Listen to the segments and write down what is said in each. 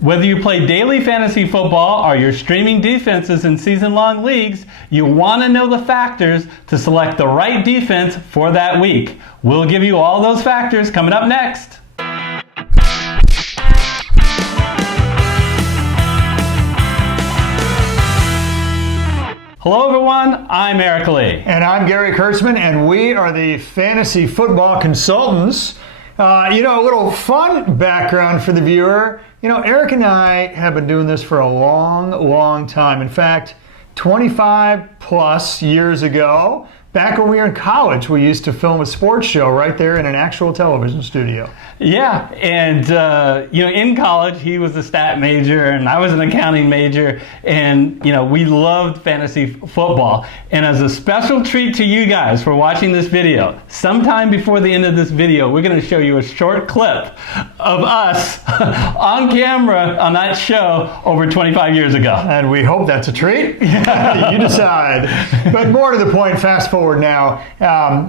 Whether you play daily fantasy football or you're streaming defenses in season-long leagues, you want to know the factors to select the right defense for that week. We'll give you all those factors coming up next. Hello everyone, I'm Eric Lee. And I'm Gary Kurtzman, and we are the Fantasy Football Consultants. A little fun background for the viewer. Eric and I have been doing this for a long, long time. In fact, 25 plus years ago, back when we were in college, we used to film a sports show right there in an actual television studio. Yeah, and in college, he was a stat major and I was an accounting major, and we loved fantasy football. And as a special treat to you guys for watching this video, sometime before the end of this video, we're going to show you a short clip of us on camera on that show over 25 years ago. And we hope that's a treat. You decide. But more to the point, fast forward now.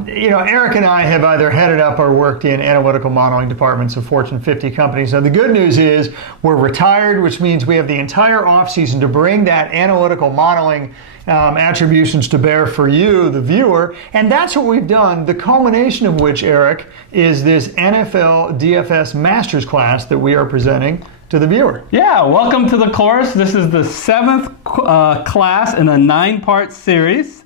Eric and I have either headed up or worked in analytical modeling departments of Fortune 50 companies. Now, the good news is we're retired, which means we have the entire offseason to bring that analytical modeling attributions to bear for you, the viewer. And that's what we've done, the culmination of which, Eric, is this NFL DFS Master Class that we are presenting to the viewer. Yeah, welcome to the course. This is the 7th class in a 9-part series,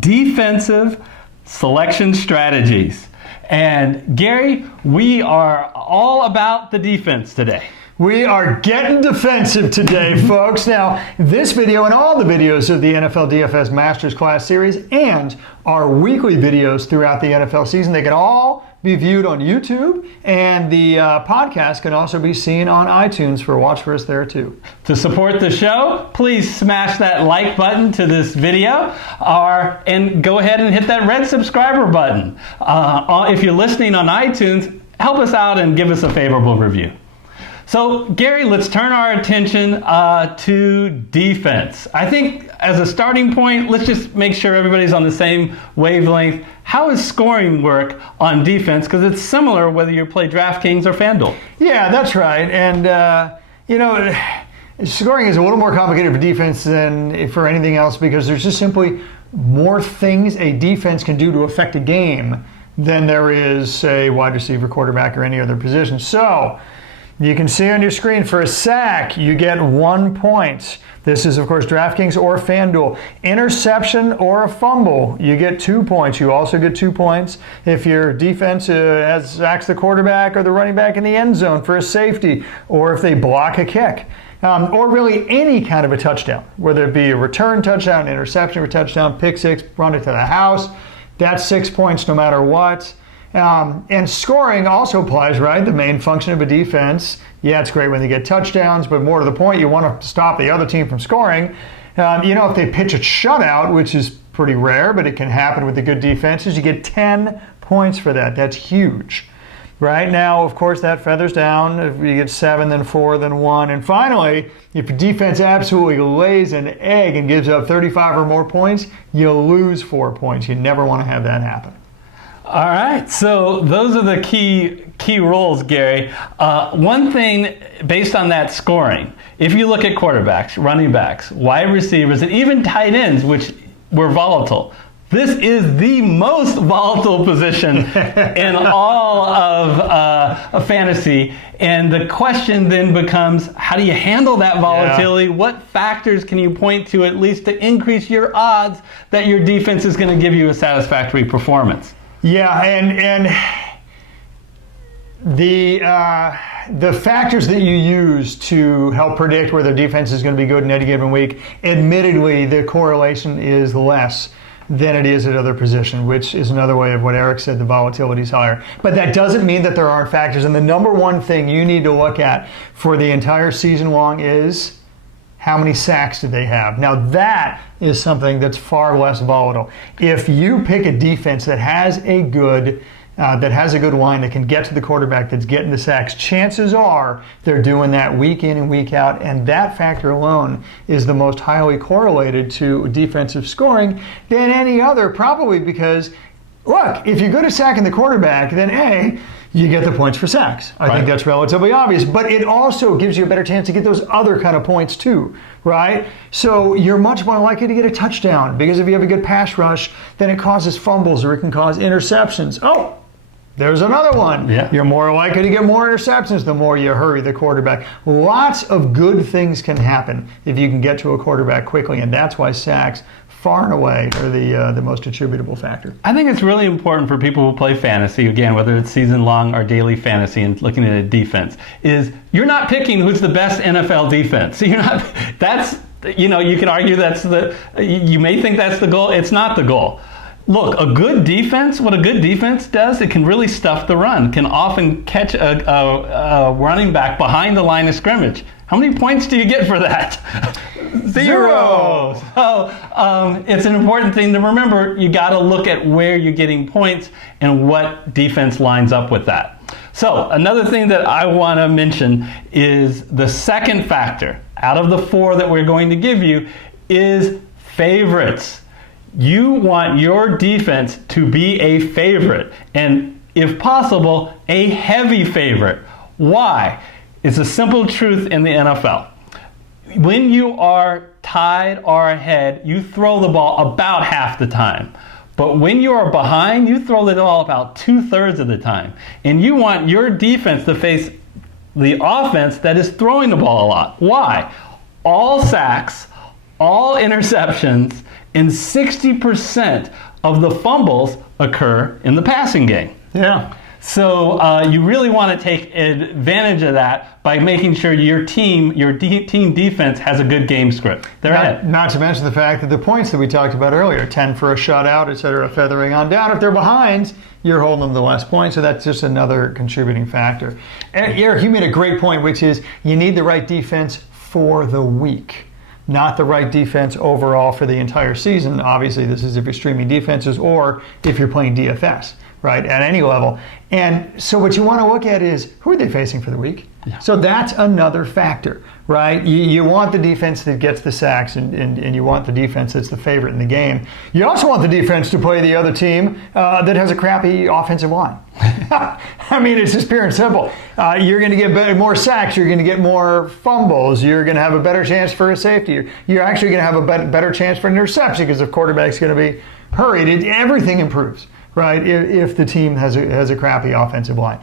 defensive selection strategies. And Gary, we are all about the defense today. We are getting defensive today, folks. Now, this video and all the videos of the NFL DFS Masters Class series and our weekly videos throughout the NFL season, they can all be viewed on YouTube, and the podcast can also be seen on iTunes for Watch For Us there too. To support the show, please smash that like button to this video, and go ahead and hit that red subscriber button. If you're listening on iTunes, help us out and give us a favorable review. So, Gary, let's turn our attention to defense. I think as a starting point, let's just make sure everybody's on the same wavelength. How does scoring work on defense? Because it's similar whether you play DraftKings or FanDuel. Yeah, that's right. And, scoring is a little more complicated for defense than for anything else because there's just simply more things a defense can do to affect a game than there is, say, wide receiver, quarterback, or any other position. So, you can see on your screen, for a sack, you get 1 point. This is, of course, DraftKings or FanDuel. Interception or a fumble, you get 2 points. You also get 2 points if your defense has sacks the quarterback or the running back in the end zone for a safety, or if they block a kick. Or really any kind of a touchdown, whether it be a return touchdown, interception or touchdown, pick six, run it to the house. That's 6 points no matter what. And scoring also applies, right? The main function of a defense. Yeah, it's great when they get touchdowns, but more to the point, you want to stop the other team from scoring. If they pitch a shutout, which is pretty rare, but it can happen with the good defenses, you get 10 points for that. That's huge. Right now, of course, that feathers down. If you get 7, then 4, then 1. And finally, if your defense absolutely lays an egg and gives up 35 or more points, you lose 4 points. You never want to have that happen. All right, so those are the key roles, Gary. One thing based on that scoring, if you look at quarterbacks, running backs, wide receivers, and even tight ends, which were volatile, this is the most volatile position in all of fantasy. And the question then becomes, how do you handle that volatility? Yeah. What factors can you point to at least to increase your odds that your defense is going to give you a satisfactory performance? Yeah, and the factors that you use to help predict whether defense is going to be good in any given week, admittedly, the correlation is less than it is at other positions, which is another way of what Eric said, the volatility is higher. But that doesn't mean that there aren't factors. And the number one thing you need to look at for the entire season long is how many sacks did they have? Now that is something that's far less volatile. If you pick a defense that has a good line that can get to the quarterback that's getting the sacks, chances are they're doing that week in and week out, and that factor alone is the most highly correlated to defensive scoring than any other, probably because, look, if you're good at sacking the quarterback, then A, you get the points for sacks. I think that's relatively obvious, but it also gives you a better chance to get those other kind of points too, right? So you're much more likely to get a touchdown because if you have a good pass rush, then it causes fumbles or it can cause interceptions. Oh, there's another one. Yeah. You're more likely to get more interceptions the more you hurry the quarterback. Lots of good things can happen if you can get to a quarterback quickly, and that's why sacks far and away are the most attributable factor. I think it's really important for people who play fantasy, again, whether it's season long or daily fantasy and looking at a defense, is you're not picking who's the best NFL defense. You're not, you can argue you may think that's the goal. It's not the goal. Look, what a good defense does, it can really stuff the run, can often catch a running back behind the line of scrimmage. How many points do you get for that? Zero. So it's an important thing to remember. You got to look at where you're getting points and what defense lines up with that. So another thing that I want to mention is the second factor out of the 4 that we're going to give you is favorites. You want your defense to be a favorite, and if possible, a heavy favorite. Why? It's a simple truth in the NFL. When you are tied or ahead, you throw the ball about half the time. But when you are behind, you throw the ball about 2/3 of the time. And you want your defense to face the offense that is throwing the ball a lot. Why? All sacks, all interceptions, and 60% of the fumbles occur in the passing game. Yeah. So you really want to take advantage of that by making sure your team defense has a good game script. Not to mention the fact that the points that we talked about earlier, 10 for a shutout, et cetera, feathering on down. If they're behind, you're holding them to less points, so that's just another contributing factor. And Eric, you made a great point, which is you need the right defense for the week, not the right defense overall for the entire season. Obviously, this is if you're streaming defenses or if you're playing DFS. Right, at any level. And so what you want to look at is who are they facing for the week? Yeah. So that's another factor, right? You want the defense that gets the sacks and you want the defense that's the favorite in the game. You also want the defense to play the other team that has a crappy offensive line. I mean, it's just pure and simple. You're going to get more sacks. You're going to get more fumbles. You're going to have a better chance for a safety. You're actually going to have a better chance for an interception because the quarterback's going to be hurried. Everything improves. Right, if the team has a crappy offensive line.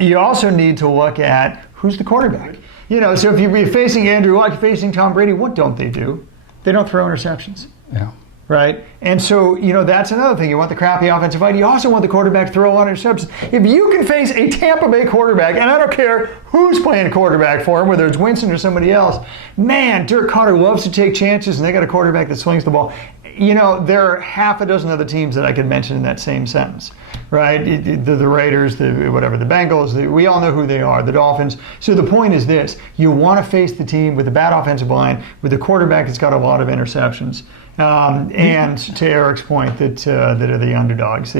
You also need to look at who's the quarterback. So if you're facing Andrew Luck, facing Tom Brady, what don't they do? They don't throw interceptions. Yeah. Right? And so, that's another thing. You want the crappy offensive line. You also want the quarterback to throw a lot of interceptions. If you can face a Tampa Bay quarterback, and I don't care who's playing quarterback for him, whether it's Winston or somebody else, man, Dirk Carter loves to take chances, and they got a quarterback that swings the ball. There are half a dozen other teams that I could mention in that same sentence, right? The Raiders, the Bengals, we all know who they are, the Dolphins. So the point is this: you want to face the team with a bad offensive line, with a quarterback that's got a lot of interceptions, and to Eric's point, that are the underdogs.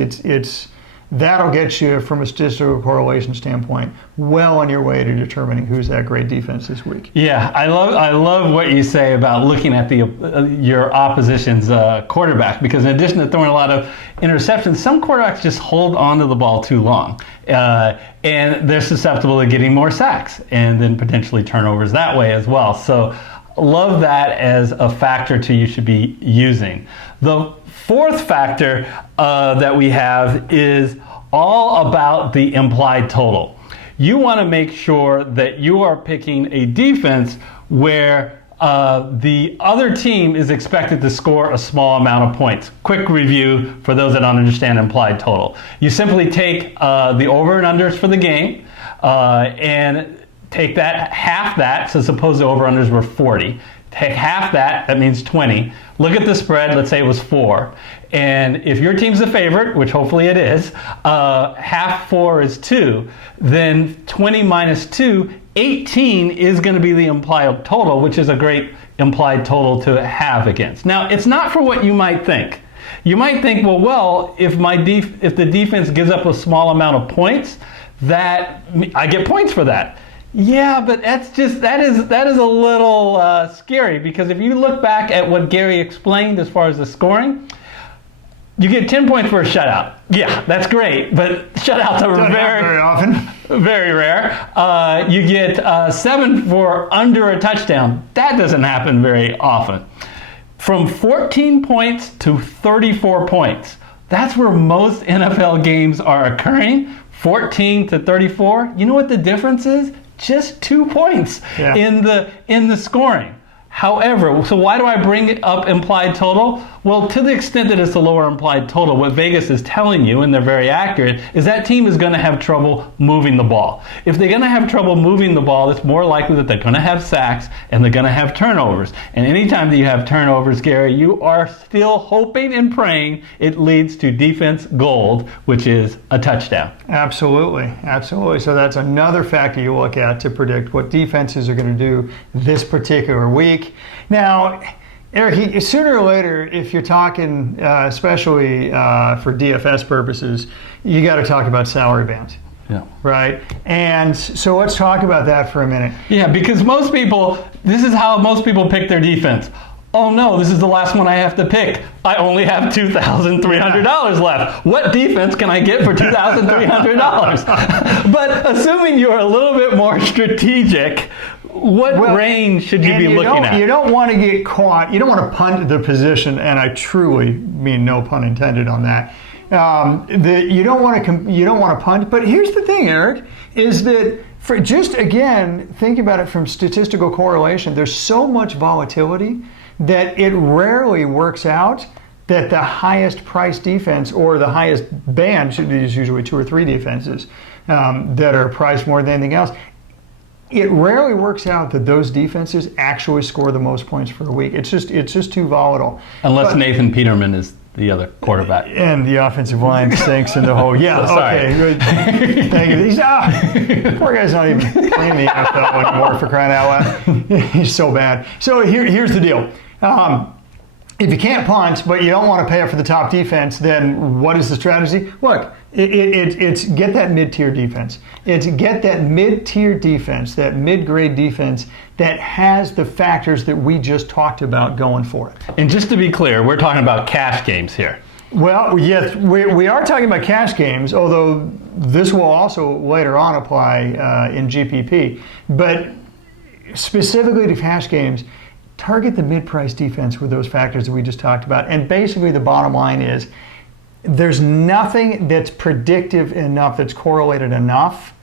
That'll get you, from a statistical correlation standpoint, well on your way to determining who's that great defense this week. Yeah, I love what you say about looking at your opposition's quarterback, because in addition to throwing a lot of interceptions, some quarterbacks just hold onto the ball too long, and they're susceptible to getting more sacks and then potentially turnovers that way as well. So love that as a factor you should be using. The fourth factor that we have is all about the implied total. You want to make sure that you are picking a defense where the other team is expected to score a small amount of points. Quick review for those that don't understand implied total. You simply take the over and unders for the game and take half that. So suppose the over unders were 40. Take half that means 20. Look at the spread, let's say it was 4. And if your team's the favorite, which hopefully it is, half 4 is 2. Then 20 minus 2, 18 is going to be the implied total, which is a great implied total to have against. Now, it's not for what you might think. You might think, well, if the defense gives up a small amount of points, that I get points for that. Yeah, but that is a little scary, because if you look back at what Gary explained as far as the scoring, You get 10 points for a shutout. Yeah, that's great, but shutouts are very often. Very rare. You get 7 for under a touchdown. That doesn't happen very often. From 14 points to 34 points. That's where most NFL games are occurring. 14 to 34. You know what the difference is? Just 2 points in the scoring. However, so why do I bring up implied total? Well, to the extent that it's a lower implied total, what Vegas is telling you, and they're very accurate, is that team is going to have trouble moving the ball. If they're going to have trouble moving the ball, it's more likely that they're going to have sacks and they're going to have turnovers. And anytime that you have turnovers, Gary, you are still hoping and praying it leads to defense gold, which is a touchdown. Absolutely, absolutely. So that's another factor you look at to predict what defenses are going to do this particular week. Now, Eric, sooner or later, if you're talking, especially for DFS purposes, you got to talk about salary bands. Yeah. Right? And so let's talk about that for a minute. Yeah, because most people, this is how most people pick their defense. Oh no, this is the last one I have to pick. I only have $2,300 left. What defense can I get for $2,300? But assuming you're a little bit more strategic, what range should you be looking at? You don't want to get caught. You don't want to punt the position, and I truly mean no pun intended on that. You don't want to punt. But here's the thing, Eric, is that for just again think about it from statistical correlation. There's so much volatility that it rarely works out that the highest price defense or the highest band, there's usually 2 or 3 defenses that are priced more than anything else. It rarely works out that those defenses actually score the most points for a week. It's just too volatile. Unless Nathan Peterman is the other quarterback. And the offensive line stinks in the whole. Yeah, okay, good. Thank you. Poor guy's not even playing the NFL anymore, for crying out loud. He's so bad. So here's the deal. If you can't punt, but you don't want to pay up for the top defense, then what is the strategy? Look, it's get that mid-tier defense. It's get that mid-tier defense, that mid-grade defense that has the factors that we just talked about going for it. And just to be clear, we're talking about cash games here. Well, yes, we are talking about cash games, although this will also later on apply in GPP. But specifically to cash games, target the mid-price defense with those factors that we just talked about. And basically the bottom line is there's nothing that's predictive enough, that's correlated enough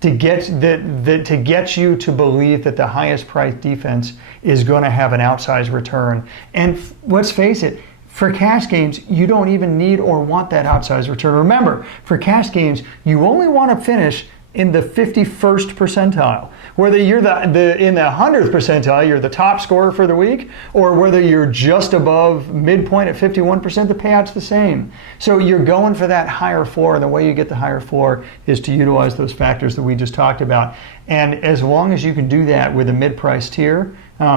to get to get you to believe that the highest priced defense is going to have an outsized return. And let's face it, for cash games, you don't even need or want that outsized return. Remember, for cash games, you only want to finish in the 51st percentile. Whether you're in the 100th percentile, you're the top scorer for the week, or whether you're just above midpoint at 51%, the payout's the same. So you're going for that higher floor, and the way you get the higher floor is to utilize those factors that we just talked about. And as long as you can do that with a mid-price tier,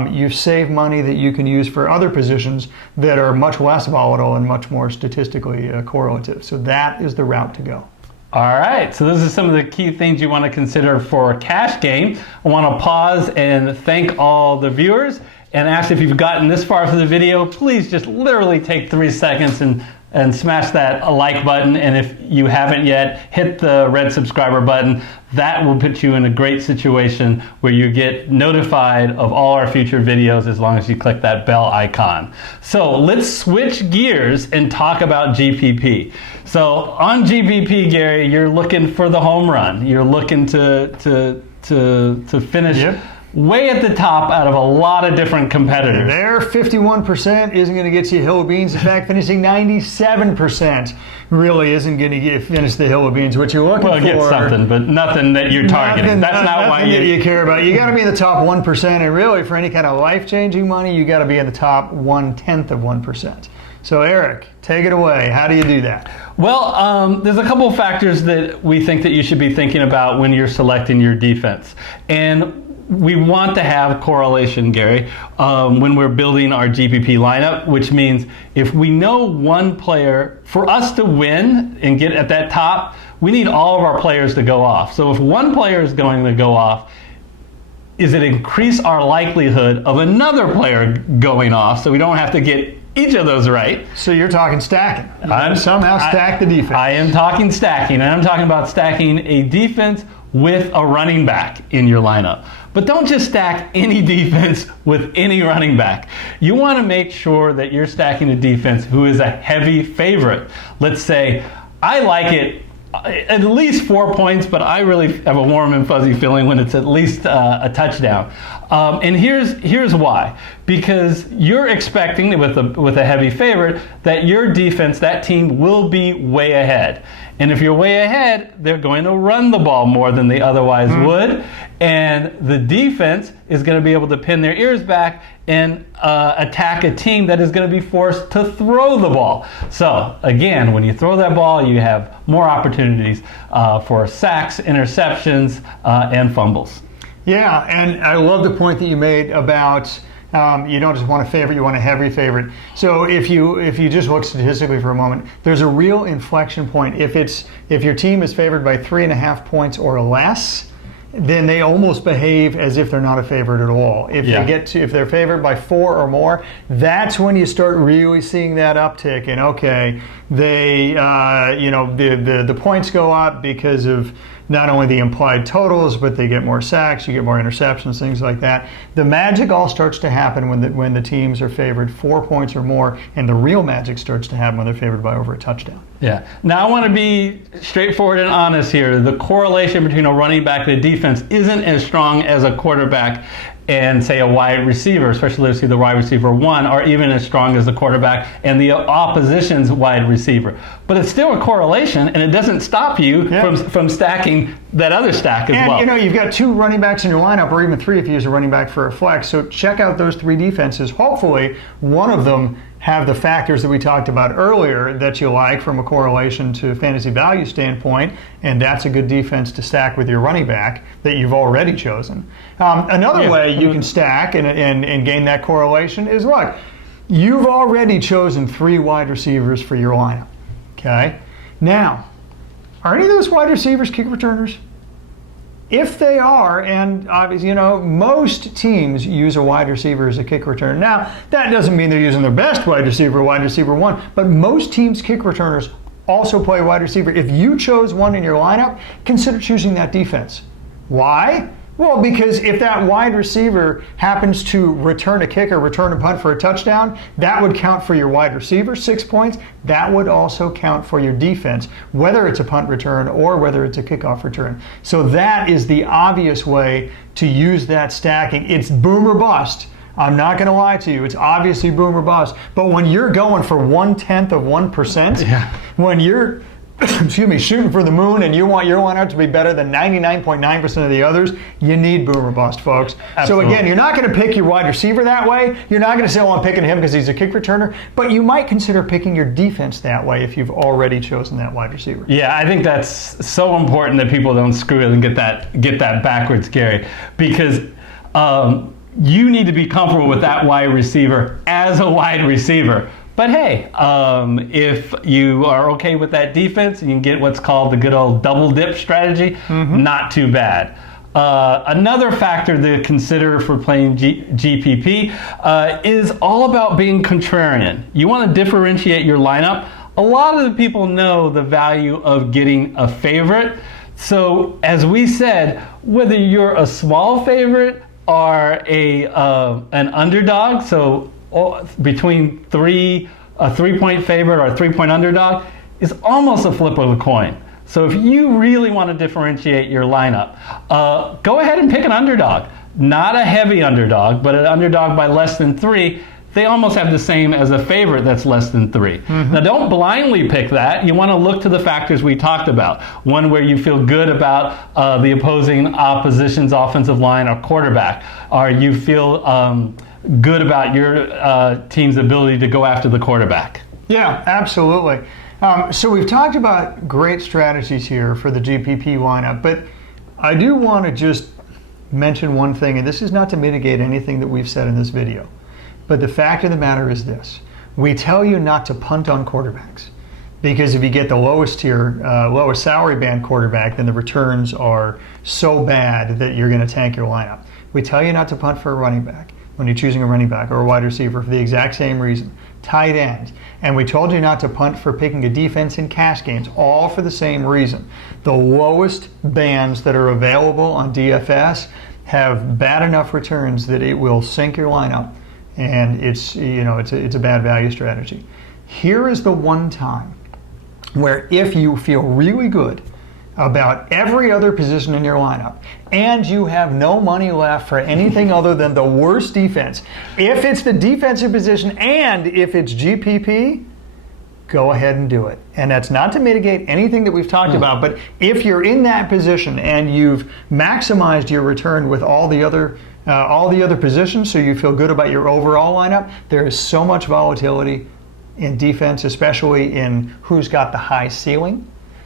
you've saved money that you can use for other positions that are much less volatile and much more statistically correlative. So that is the route to go. All right, so those are some of the key things you want to consider for a cash game. I want to pause and thank all the viewers and ask if you've gotten this far through the video, please just literally take 3 seconds and smash that like button. And if you haven't yet, hit the red subscriber button. That will put you in a great situation where you get notified of all our future videos as long as you click that bell icon. So let's switch gears and talk about GPP. So on GPP, Gary, you're looking for the home run. You're looking to finish way at the top out of a lot of different competitors. Their 51% isn't going to get you a hill of beans. In fact, finishing 97% really isn't going to finish the hill of beans. What you're looking for... Well, get something, but nothing that you're targeting. That's not why you care about. You got to be in the top 1%, and really, for any kind of life-changing money, you got to be in the top 1/10 of 1%. So, Eric, take it away. How do you do that? Well, there's a couple of factors that we think that you should be thinking about when you're selecting your defense. And we want to have correlation, Gary, when we're building our GPP lineup, which means if we know one player, for us to win and get at that top, we need all of our players to go off. So if one player is going to go off, is it increase our likelihood of another player going off so we don't have to get each of those right. So you're talking stacking. Somehow stack the defense. I am talking stacking, and I'm talking about stacking a defense with a running back in your lineup. But don't just stack any defense with any running back. You want to make sure that you're stacking a defense who is a heavy favorite. Let's say, I like it at least 4 points, but I really have a warm and fuzzy feeling when it's at least a touchdown. And here's why. Because you're expecting with a heavy favorite that your defense, that team, will be way ahead. And if you're way ahead, they're going to run the ball more than they otherwise would. And the defense is going to be able to pin their ears back and attack a team that is going to be forced to throw the ball. So again, when you throw that ball, you have more opportunities for sacks, interceptions, and fumbles. Yeah, and I love the point that you made about you don't just want a favorite, you want a heavy favorite. So if you just look statistically for a moment, there's a real inflection point. If your team is favored by 3.5 points or less, then they almost behave as if they're not a favorite at all. If they're favored by 4 or more, that's when you start really seeing that uptick. And okay, they the points go up because of not only the implied totals, but they get more sacks, you get more interceptions, things like that. The magic all starts to happen when the teams are favored 4 points or more, and the real magic starts to happen when they're favored by over a touchdown. Yeah. Now I want to be straightforward and honest here. The correlation between a running back and a defense isn't as strong as a quarterback and say a wide receiver, especially let's see the wide receiver 1, or even as strong as the quarterback and the opposition's wide receiver. But it's still a correlation, and it doesn't stop you from stacking that other stack as well. And you've got 2 running backs in your lineup, or even 3 if you use a running back for a flex. So check out those 3 defenses. Hopefully, one of them have the factors that we talked about earlier that you like from a correlation to fantasy value standpoint, and that's a good defense to stack with your running back that you've already chosen. Another way you can stack and gain that correlation is, look, you've already chosen 3 wide receivers for your lineup. Okay? Now, are any of those wide receivers kick returners? If they are, and obviously, most teams use a wide receiver as a kick returner. Now, that doesn't mean they're using their best wide receiver 1, but most teams' kick returners also play wide receiver. If you chose one in your lineup, consider choosing that defense. Why? Well, because if that wide receiver happens to return a kick or return a punt for a touchdown, that would count for your wide receiver 6 points. That would also count for your defense, whether it's a punt return or whether it's a kickoff return. So that is the obvious way to use that stacking. It's boom or bust. I'm not going to lie to you. It's obviously boom or bust. But when you're going for 1/10%, when you're shooting for the moon and you want your lineup to be better than 99.9% of the others, you need boom or bust, folks. Absolutely. So again, you're not going to pick your wide receiver that way. You're not going to say, well, I'm picking him because he's a kick returner, but you might consider picking your defense that way if you've already chosen that wide receiver. Yeah, I think that's so important that people don't screw it and get that backwards, Gary, because you need to be comfortable with that wide receiver as a wide receiver. But hey, if you are okay with that defense, you can get what's called the good old double dip strategy. Not too bad. Another factor to consider for playing GPP is all about being contrarian. You want to differentiate your lineup. A lot of the people know the value of getting a favorite. So as we said, whether you're a small favorite or an underdog, so between a 3-point favorite or a 3-point underdog is almost a flip of a coin. So if you really want to differentiate your lineup, go ahead and pick an underdog. Not a heavy underdog, but an underdog by less than 3. They almost have the same as a favorite that's less than 3. Now don't blindly pick that. You want to look to the factors we talked about. One where you feel good about the opposition's offensive line or quarterback, or you feel good about your team's ability to go after the quarterback. Yeah, absolutely. So we've talked about great strategies here for the GPP lineup, but I do want to just mention one thing, and this is not to mitigate anything that we've said in this video, but the fact of the matter is this. We tell you not to punt on quarterbacks, because if you get the lowest tier, lowest salary band quarterback, then the returns are so bad that you're going to tank your lineup. We tell you not to punt for a running back when you're choosing a running back or a wide receiver for the exact same reason. tight ends. And we told you not to punt for picking a defense in cash games, all for the same reason. The lowest bands that are available on DFS have bad enough returns that it will sink your lineup, and it's a bad value strategy. Here is the one time where if you feel really good about every other position in your lineup and you have no money left for anything other than the worst defense, if it's the defensive position and if it's GPP, go ahead and do it. And that's not to mitigate anything that we've talked about, but if you're in that position and you've maximized your return with all the other positions, so you feel good about your overall lineup, there is so much volatility in defense, especially in who's got the high ceiling.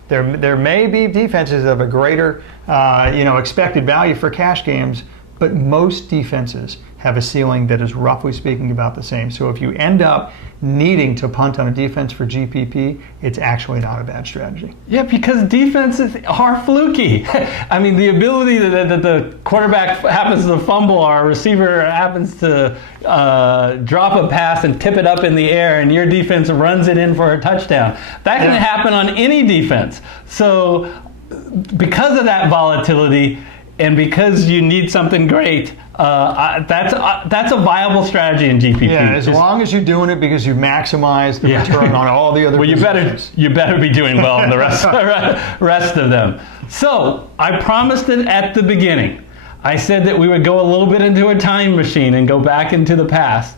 There may be defenses of a greater expected value for cash games, but most defenses have a ceiling that is roughly speaking about the same. So if you end up needing to punt on a defense for GPP, it's actually not a bad strategy. Yeah, because defenses are fluky. I mean, the ability that the quarterback happens to fumble or a receiver happens to drop a pass and tip it up in the air and your defense runs it in for a touchdown. That can happen on any defense. So because of that volatility and because you need something great, that's a viable stratery in GPP. Yeah, as long as you're doing it because you maximize the return on all the other positions. you better be doing well in the rest of them. So I promised it at the beginning. I said that we would go a little bit into a time machine and go back into the past.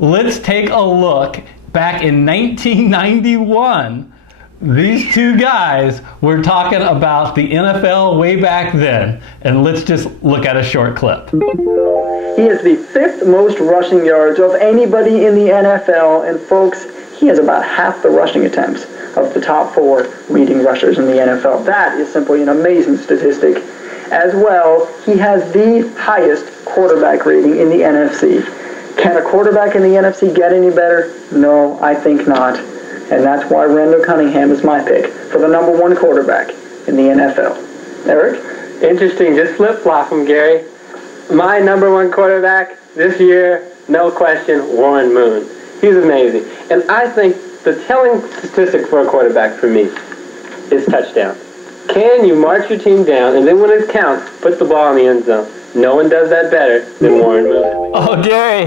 Let's take a look back in 1991. These two guys were talking about the NFL way back then, and let's just look at a short clip. He has the 5th most rushing yards of anybody in the NFL, and folks, he has about half the rushing attempts of the top 4 leading rushers in the NFL. That is simply an amazing statistic. As well, he has the highest quarterback rating in the NFC. Can a quarterback in the NFC get any better? No, I think not. And that's why Randall Cunningham is my pick for the #1 quarterback in the NFL. Eric? Interesting. Just flip-flop them, Gary. My #1 quarterback this year, no question, Warren Moon. He's amazing. And I think the telling statistic for a quarterback for me is touchdown. Can you march your team down and then when it counts, put the ball in the end zone? No one does that better than Warren Moon. Oh, Gary.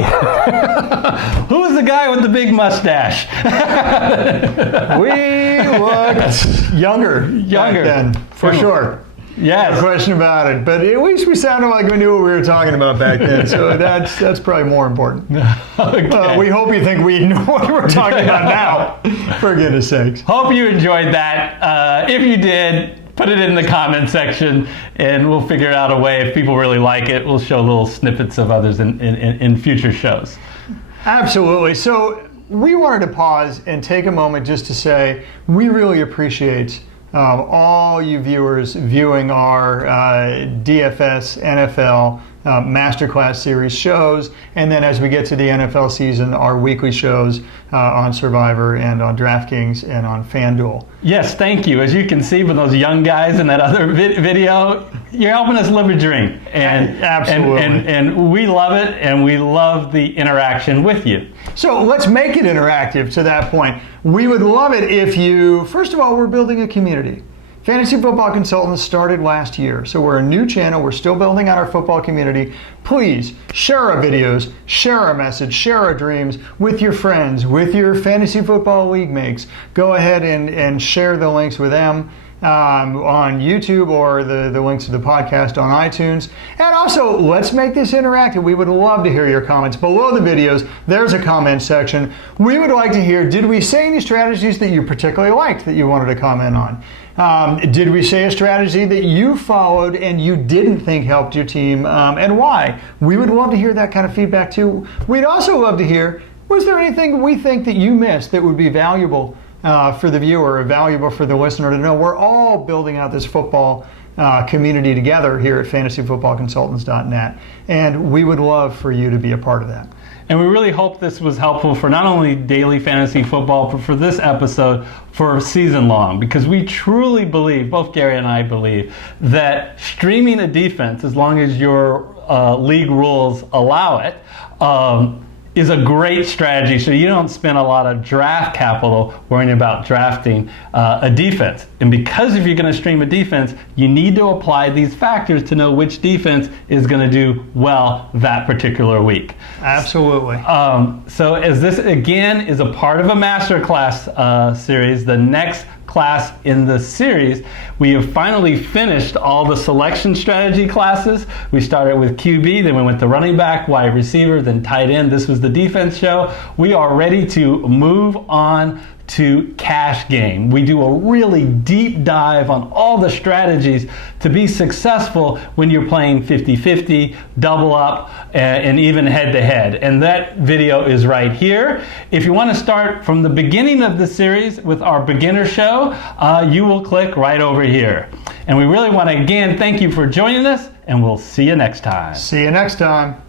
Who's the guy with the big mustache? We looked younger back then, for sure. Yes. No question about it. But at least we sounded like we knew what we were talking about back then. So that's probably more important. Okay. We hope you think we know what we're talking about now, for goodness sakes. Hope you enjoyed that. If you did, put it in the comment section, and we'll figure out a way. If people really like it, we'll show little snippets of others in future shows. Absolutely. So we wanted to pause and take a moment just to say we really appreciate all you viewers viewing our DFS NFL Master Class series shows, and then as we get to the NFL season, our weekly shows on Survivor and on DraftKings and on FanDuel. Yes, thank you. As you can see from those young guys in that other video, you're helping us live a dream. And absolutely. And we love it, and we love the interaction with you. So let's make it interactive to that point. We would love it if you, first of all, we're building a community. Fantasy Football Consultants started last year, so we're a new channel. We're still building out our football community. Please share our videos, share our message, share our dreams with your friends, with your Fantasy Football League mates. Go ahead and share the links with them on YouTube or the links to the podcast on iTunes. And also, let's make this interactive. We would love to hear your comments. Below the videos, there's a comment section. We would like to hear, did we say any strategies that you particularly liked that you wanted to comment on? Did we say a strategy that you followed and you didn't think helped your team, and why? We would love to hear that kind of feedback too. We'd also love to hear, was there anything we think that you missed that would be valuable for the viewer or valuable for the listener to know? We're all building out this football community together here at fantasyfootballconsultants.net, and we would love for you to be a part of that. And we really hope this was helpful for not only daily fantasy football, but for this episode for season long, because we truly believe, both Gary and I believe, that streaming a defense, as long as your league rules allow it, is a great strategy, so you don't spend a lot of draft capital worrying about drafting a defense. And because if you're going to stream a defense, you need to apply these factors to know which defense is going to do well that particular week. Absolutely. So as this again is a part of a masterclass series, the next class in the series, we have finally finished all the selection strategy classes. We started with QB, then we went to running back, wide receiver, then tight end. This was the defense show. We are ready to move on to cash game. We do a really deep dive on all the strategies to be successful when you're playing 50-50, double up, and even head-to-head. And that video is right here. If you want to start from the beginning of the series with our beginner show, you will click right over here. And we really want to, again, thank you for joining us, and we'll see you next time. See you next time.